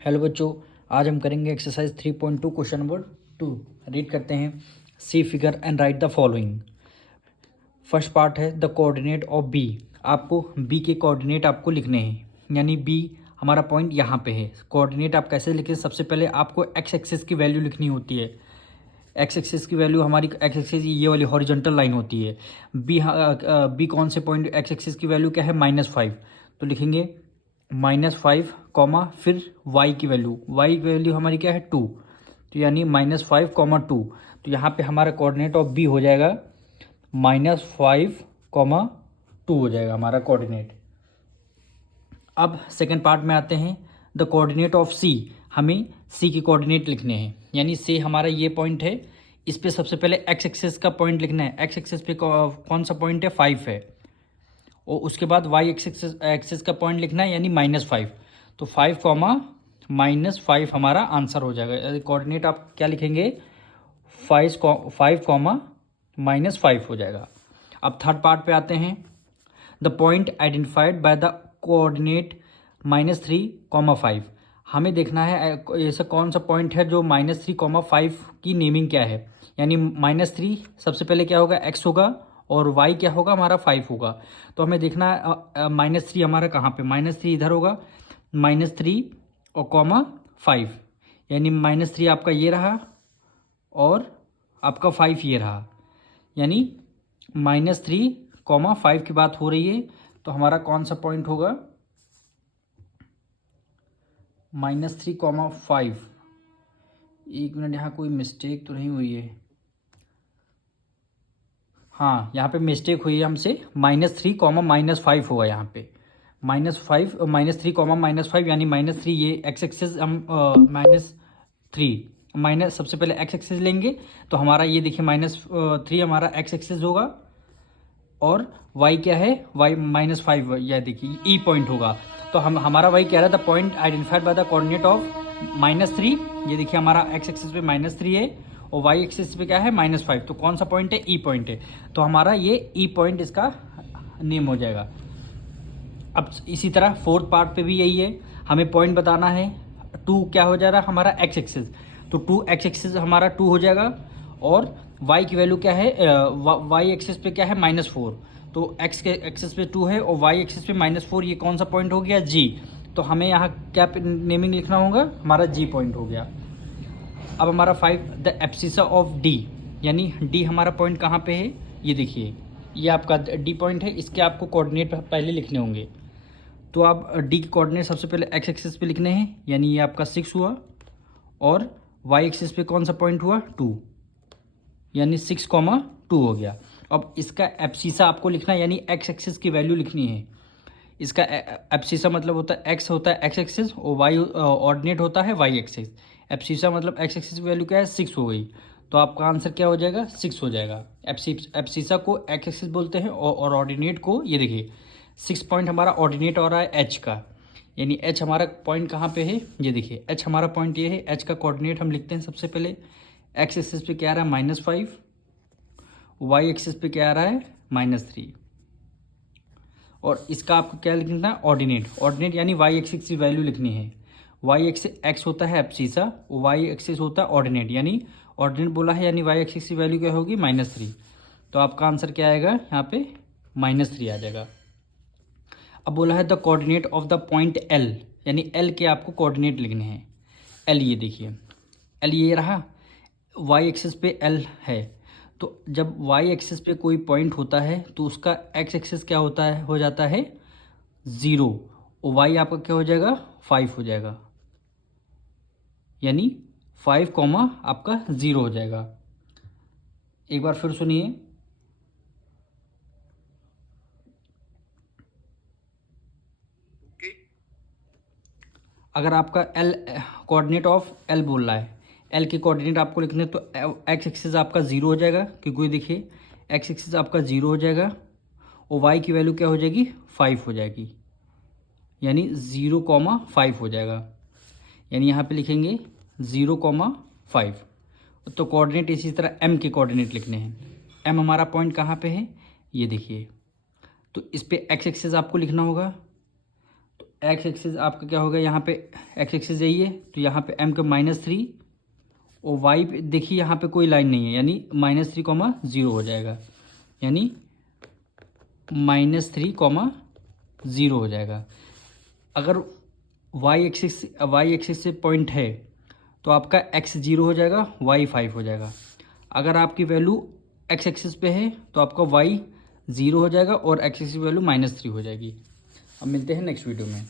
Hello बच्चों, आज हम करेंगे एक्सरसाइज 3.2 क्वेश्चन नंबर 2। रीड करते हैं। C figure and write the following. First part है द कोऑर्डिनेट ऑफ बी। आपको बी के कोऑर्डिनेट आपको लिखने हैं, यानी बी हमारा पॉइंट यहाँ पे है। कोऑर्डिनेट आप कैसे लिखें? सबसे पहले आपको एक्स एक्सिस की वैल्यू लिखनी होती है। एक्स एक्सिस की वैल्यू हमारी एक्स एक्सिस ये वाली हॉरिजॉन्टल लाइन होती है। बी कौन से पॉइंट एक्स एक्सिस की वैल्यू क्या है? -5। तो लिखेंगे -5 कॉमा फिर y की वैल्यू हमारी क्या है? 2। तो यानी -5, 2। तो यहाँ पे हमारा कोऑर्डिनेट ऑफ बी हो जाएगा -5, 2 हो जाएगा हमारा कोऑर्डिनेट। अब सेकंड पार्ट में आते हैं। द कोऑर्डिनेट ऑफ सी। हमें सी के कोऑर्डिनेट लिखने हैं, यानी सी हमारा ये पॉइंट है। इस पे सबसे पहले एक्स एक्सिस का पॉइंट लिखना है। एक्स एक्सिस पे कौन सा पॉइंट है? 5 है। और उसके बाद वाई एक्सिस का पॉइंट लिखना है, यानी -5। तो 5 कॉमा -5 हमारा आंसर हो जाएगा। कोऑर्डिनेट आप क्या लिखेंगे? 5 कॉमा -5 हो जाएगा। अब थर्ड पार्ट पे आते हैं। The point identified by the coordinate -3, 5। हमें देखना है ऐसा कौन सा पॉइंट है जो -3, 5 की नेमिंग क्या है। यानी -3 सबसे पहले क्या होगा? x होगा, और y क्या होगा? हमारा 5 होगा। तो हमें देखना है -3 हमारा कहाँ पे? -3 इधर होगा, -3 और कॉमा 5। यानी -3 आपका ये रहा और आपका 5 ये रहा। यानी -3, 5 की बात हो रही है। तो हमारा कौन सा पॉइंट होगा? -3, 5। एक मिनट, यहाँ कोई मिस्टेक तो नहीं हुई है? हाँ, यहाँ पे मिस्टेक हुई है हमसे। -3, -5 होगा यहाँ पे। -3, यानी -3 ये एक्स एक्सिस हम -3 सबसे पहले एक्स एक्सिस लेंगे। तो हमारा ये देखिए -3 हमारा एक्स एक्सिस होगा, और y क्या है? y -5, यह देखिए ई पॉइंट होगा। तो हमारा y क्या रहा? The point identified by the coordinate of -3। ये देखिए हमारा एक्स एक्सिस पे -3 है, और y एक्सिस पे क्या है? -5। तो कौन सा पॉइंट है? ई पॉइंट है। तो हमारा ये ई पॉइंट इसका नेम हो जाएगा। अब इसी तरह फोर्थ पार्ट पे भी यही है। हमें पॉइंट बताना है। 2 क्या हो जा रहा है? हमारा एक्स एक्सिस। तो 2 एक्स एक्सिस हमारा 2 हो जाएगा, और y की वैल्यू क्या है? y एक्सिस पे क्या है? -4। तो x के एक्सिस पे 2 है, और y एक्सिस पे -4। ये कौन सा पॉइंट हो गया? g। तो हमें यहाँ क्या नेमिंग लिखना होगा? हमारा g पॉइंट हो गया। अब हमारा 5 द एब्सिसा ऑफ d, यानी d हमारा पॉइंट कहाँ पे है? ये देखिए, ये आपका d पॉइंट है। इसके आपको कोऑर्डिनेट पहले लिखने होंगे। तो आप d के कोऑर्डिनेट सबसे पहले x एक्सिस पे लिखने हैं, यानी ये आपका 6 हुआ, और y एक्सिस पे कौन सा पॉइंट हुआ? 2, यानी 6, 2 हो गया। अब इसका एब्सिसा आपको लिखना है, यानी x एक्सिस की वैल्यू लिखनी है। इसका एब्सिसा मतलब होता है x होता है x एक्सिस, और y ऑर्डिनेट होता है y एक्सिस। एब्सिसा मतलब x एक्सिस की वैल्यू क्या है? 6 हो गई। तो आपका आंसर क्या हो जाएगा? 6 हो जाएगा। एब्सिसा को x एक्सिस बोलते हैं, और ऑर्डिनेट को, ये देखिए 6 पॉइंट हमारा ऑर्डिनेट हो रहा है h का। यानी h हमारा पॉइंट कहाँ पे है? ये देखिए h हमारा पॉइंट ये है। h का कोऑर्डिनेट हम लिखते हैं सबसे पहले। x एक्सिस पे क्या आ रहा है? -5। y एक्सिस पे क्या आ रहा है? -3। और इसका आपको क्या लिखना है? ऑर्डिनेट यानी y एक्सिस की वैल्यू लिखनी है। y एक्स होता है एब्सिसा, और y एक्सिस होता है ऑर्डिनेट। यानी ऑर्डिनेट बोला है, यानी y एक्सिस की वैल्यू क्या होगी? -3। तो आपका आंसर क्या आएगा? यहाँ पे -3 आ जाएगा। अब बोला है the coordinate of the point L, यानी L के आपको कोऑर्डिनेट लिखने हैं। L ये देखिए, L ये रहा, y एक्सिस पे L है। तो जब y एक्सिस पे कोई पॉइंट होता है, तो उसका x एक्सिस क्या होता है? हो जाता है 0, और y आपका क्या हो जाएगा? 5 हो जाएगा। यानी 5, आपका 0 हो जाएगा। एक बार फिर सुनिए। अगर आपका L कोऑर्डिनेट ऑफ L बोल रहा है, L के कोऑर्डिनेट आपको लिखने, तो x एक्सिस आपका 0 हो जाएगा, क्योंकि देखिए x एक्सिस आपका 0 हो जाएगा, और y की वैल्यू क्या हो जाएगी? 5 हो जाएगी। यानी 0, 5 हो जाएगा। यानी यहाँ पे लिखेंगे 0, 5। तो कोऑर्डिनेट इसी तरह m के कोऑर्डिनेट लिखने हैं। m हमारा पॉइंट कहाँ पे है? ये देखिए, तो इस पे x एक्सिस आपको लिखना होगा। तो एक्स एक्सिस आपका क्या होगा, यहाँ पे एक्स एक्सिस यही है, तो यहाँ पे m का -3 और वाई पे देखिए यहाँ पे कोई लाइन नहीं है, यानी -3, 0 हो जाएगा, यानी -3, 0 हो जाएगा। अगर वाई एक्सिस से पॉइंट है तो आपका x 0 हो जाएगा, y 5 हो जाएगा। अगर आपकी वैल्यू x एक्सिस पे है तो आपका y 0 हो जाएगा और x एक्सिस की वैल्यू -3 हो जाएगी। अब मिलते हैं नेक्स्ट वीडियो में।